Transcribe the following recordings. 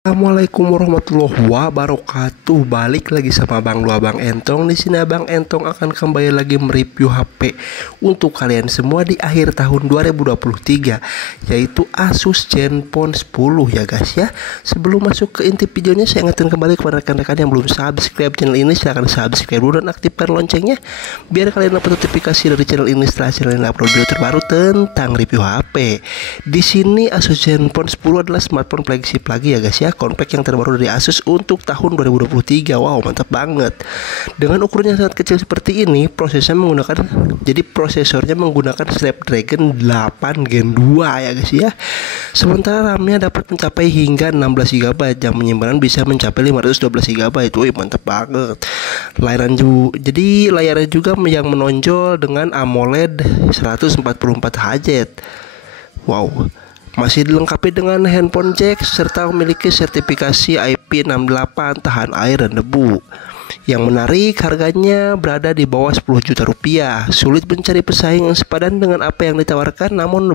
Assalamualaikum warahmatullahi wabarakatuh. Balik lagi sama Bang Lu Abang Entong. Di sini Abang Entong akan kembali lagi mereview HP untuk kalian semua di akhir tahun 2023, yaitu Asus Zenfone 10 ya guys ya. Sebelum masuk ke inti videonya, saya ingatkan kembali kepada rekan-rekan yang belum subscribe channel ini, silahkan subscribe dulu dan aktifkan loncengnya biar kalian dapat notifikasi dari channel ini setelah channel ini upload video terbaru tentang review HP. Di sini Asus Zenfone 10 adalah smartphone flagship lagi ya guys ya, compact yang terbaru dari Asus untuk tahun 2023. Wow, mantap banget. Dengan ukurannya sangat kecil seperti ini, prosesornya menggunakan Snapdragon 8 Gen 2 ya guys ya. Sementara RAM-nya dapat mencapai hingga 16 GB, yang menyimpanan bisa mencapai 512 GB. Wih, mantap banget. Layarnya juga yang menonjol dengan AMOLED 144 Hz. Wow. Masih dilengkapi dengan handphone jack serta memiliki sertifikasi IP68 tahan air dan debu. Yang menarik, harganya berada di bawah 10 juta rupiah. Sulit mencari pesaing yang sepadan dengan apa yang ditawarkan, namun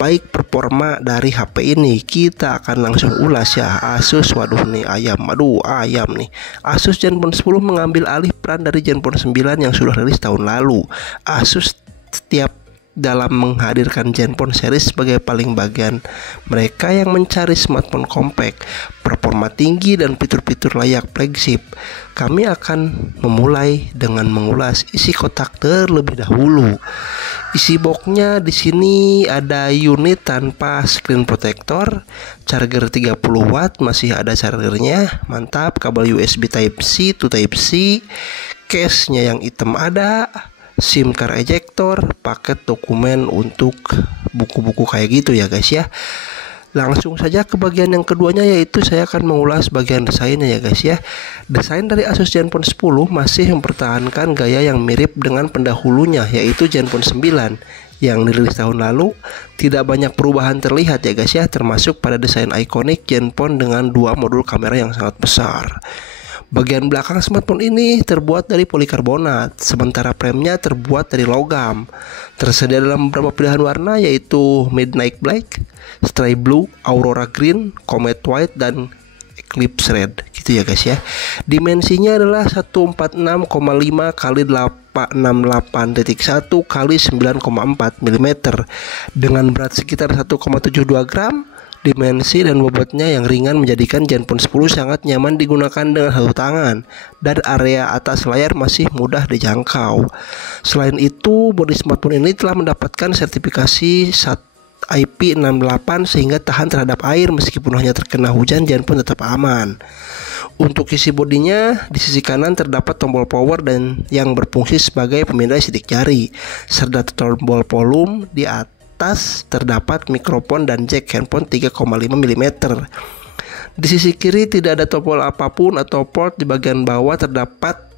baik performa dari HP ini kita akan langsung ulas ya. Asus, ayam nih. Asus Zenfone 10 mengambil alih peran dari Zenfone 9 yang sudah rilis tahun lalu. Asus setiap dalam menghadirkan Zenfone series sebagai paling bagian mereka yang mencari smartphone compact, performa tinggi dan fitur-fitur layak flagship. Kami akan memulai dengan mengulas isi kotak terlebih dahulu. Isi boxnya di sini ada unit tanpa screen protector, charger 30 watt, masih ada chargernya, mantap, kabel USB Type C to Type C, case-nya yang hitam ada, SIM card ejector, paket dokumen untuk buku-buku kayak gitu ya guys ya. Langsung saja ke bagian yang keduanya, yaitu saya akan mengulas bagian desainnya ya guys ya. Desain dari Asus Zenfone 10 masih mempertahankan gaya yang mirip dengan pendahulunya, yaitu Zenfone 9 yang dirilis tahun lalu. Tidak banyak perubahan terlihat ya guys ya, termasuk pada desain ikonik Zenfone dengan dua modul kamera yang sangat besar. Bagian belakang smartphone ini terbuat dari polikarbonat, sementara frame-nya terbuat dari logam. Tersedia dalam beberapa pilihan warna, yaitu Midnight Black, Stray Blue, Aurora Green, Comet White, dan Eclipse Red gitu ya guys ya. Dimensinya adalah 146,5 x 868.1 x 9,4 mm dengan berat sekitar 1,72 gram. Dimensi dan bobotnya yang ringan menjadikan Zenfone 10 sangat nyaman digunakan dengan satu tangan, dan area atas layar masih mudah dijangkau. Selain itu, bodi smartphone ini telah mendapatkan sertifikasi IP68 sehingga tahan terhadap air. Meskipun hanya terkena hujan, Zenfone tetap aman. Untuk isi bodinya, di sisi kanan terdapat tombol power dan yang berfungsi sebagai pemindai sidik jari, serta tombol volume. Di atas terdapat mikrofon dan jack handphone 3,5 mm. Di sisi kiri tidak ada tombol apapun atau port. Di bagian bawah terdapat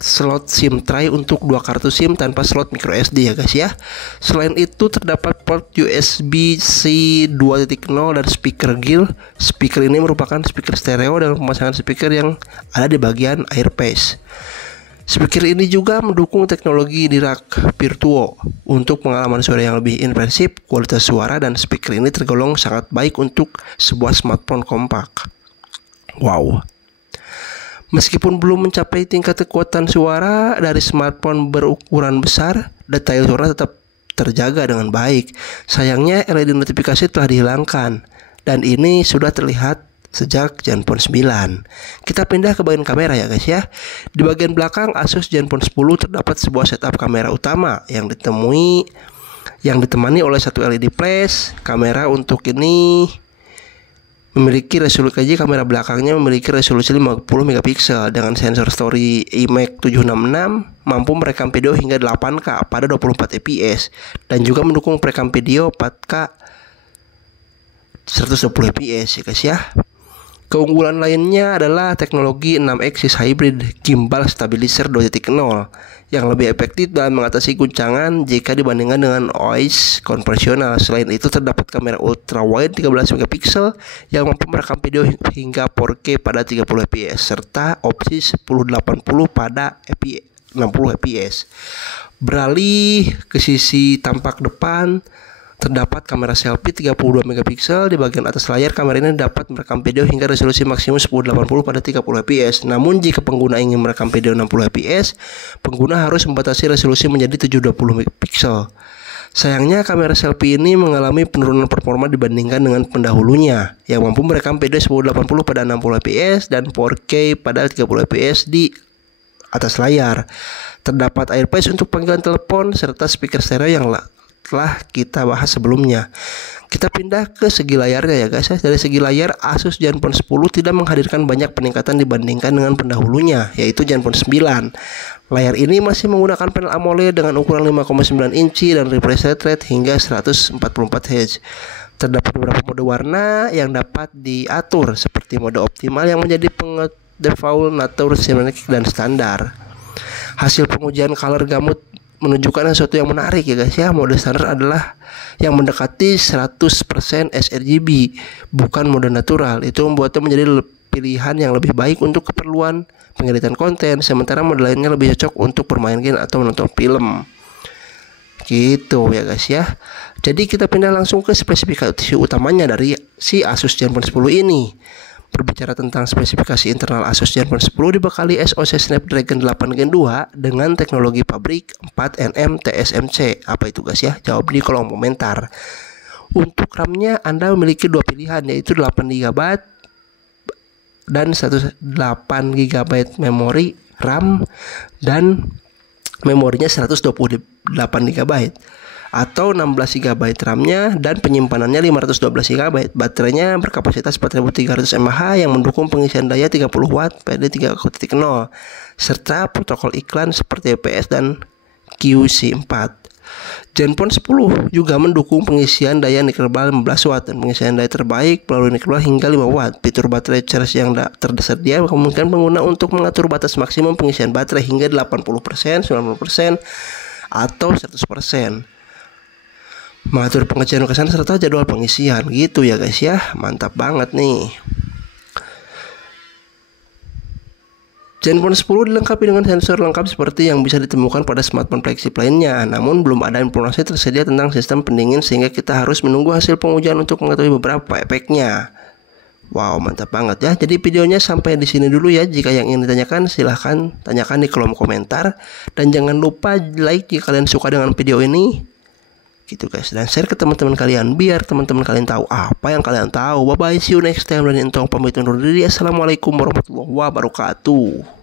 slot SIM tray untuk dua kartu SIM tanpa slot micro SD ya guys ya. Selain itu terdapat port USB-C 2.0 dan speaker Gill. Speaker ini merupakan speaker stereo dengan pemasangan speaker yang ada di bagian earpiece. Speaker ini juga mendukung teknologi Dirac Virtuo untuk pengalaman suara yang lebih impresif. Kualitas suara dan speaker ini tergolong sangat baik untuk sebuah smartphone kompak. Wow. Meskipun belum mencapai tingkat kekuatan suara dari smartphone berukuran besar, detail suara tetap terjaga dengan baik. Sayangnya LED notifikasi telah dihilangkan, dan ini sudah terlihat sejak Zenfone 9. Kita pindah ke bagian kamera ya guys ya. Di bagian belakang Asus Zenfone 10 terdapat sebuah setup kamera utama yang ditemani oleh satu LED flash. Kamera untuk ini memiliki resolusi kamera belakangnya memiliki resolusi 50 megapiksel dengan sensor story IMEX 766, mampu merekam video hingga 8K pada 24 fps dan juga mendukung perekam video 4K 120 fps ya guys ya. Keunggulan lainnya adalah teknologi 6-axis hybrid gimbal stabilizer 2.0 yang lebih efektif dalam mengatasi guncangan jika dibandingkan dengan OIS konvensional. Selain itu terdapat kamera ultra wide 13 megapiksel yang mampu merekam video hingga 4K pada 30 fps serta opsi 1080 pada 60 fps. Beralih ke sisi tampak depan, Terdapat kamera selfie 32 megapiksel. Di bagian atas layar, kamera ini dapat merekam video hingga resolusi maksimum 1080 pada 30 fps. Namun jika pengguna ingin merekam video 60 fps, pengguna harus membatasi resolusi menjadi 720 megapiksel. Sayangnya kamera selfie ini mengalami penurunan performa dibandingkan dengan pendahulunya yang mampu merekam video 1080 pada 60 fps dan 4K pada 30 fps di atas layar. Terdapat earpiece untuk panggilan telepon serta speaker stereo yang telah kita bahas sebelumnya. Kita pindah ke segi layarnya ya guys ya. Dari segi layar, Asus Zenfone 10 tidak menghadirkan banyak peningkatan dibandingkan dengan pendahulunya, yaitu Zenfone 9. Layar ini masih menggunakan panel AMOLED dengan ukuran 5,9 inci dan refresh rate hingga 144 Hz. Terdapat beberapa mode warna yang dapat diatur seperti mode optimal yang menjadi default, nature, cinematic, dan standar. Hasil pengujian color gamut menunjukkan sesuatu yang menarik ya guys ya. Mode standar adalah yang mendekati 100% sRGB, bukan mode natural. Itu membuatnya menjadi pilihan yang lebih baik untuk keperluan pengeditan konten, sementara mode lainnya lebih cocok untuk bermain game atau menonton film. Gitu ya guys ya. Jadi kita pindah langsung ke spesifikasi utamanya dari si Asus Zenfone 10 ini. Berbicara tentang spesifikasi internal Asus Zenfone 10, dibekali SoC Snapdragon 8 Gen 2 dengan teknologi pabrik 4nm TSMC. Apa itu guys ya? Jawab di kolom komentar. Untuk RAM-nya Anda memiliki dua pilihan, yaitu 8GB dan 8 GB memori RAM dan memorinya 128 GB, atau 16 GB RAM-nya dan penyimpanannya 512 GB. Baterainya berkapasitas 4300 mAh yang mendukung pengisian daya 30 watt PD 3.0 serta protokol iklan seperti UPS dan QC4. Zenfone 10 juga mendukung pengisian daya Nikkelball 15 watt dan pengisian daya terbaik melalui Nikkelball hingga 5 watt. Fitur baterai charge yang tersedia memungkinkan pengguna untuk mengatur batas maksimum pengisian baterai hingga 80%, 90%, atau 100%. Mengatur pengecekan kesan serta jadwal pengisian gitu ya guys ya. Mantap banget nih. Zenfone 10 dilengkapi dengan sensor lengkap seperti yang bisa ditemukan pada smartphone flagship lainnya. Namun belum ada informasi tersedia tentang sistem pendingin sehingga kita harus menunggu hasil pengujian untuk mengetahui beberapa efeknya. Wow, mantap banget ya. Jadi videonya sampai di sini dulu ya. Jika yang ingin ditanyakan silahkan tanyakan di kolom komentar, dan jangan lupa like jika kalian suka dengan video ini. Gitu guys, dan share ke teman-teman kalian biar teman-teman kalian tahu apa yang kalian tahu. Bye bye, see you next time, dan Intong pamit undur diri. Assalamualaikum warahmatullahi wabarakatuh.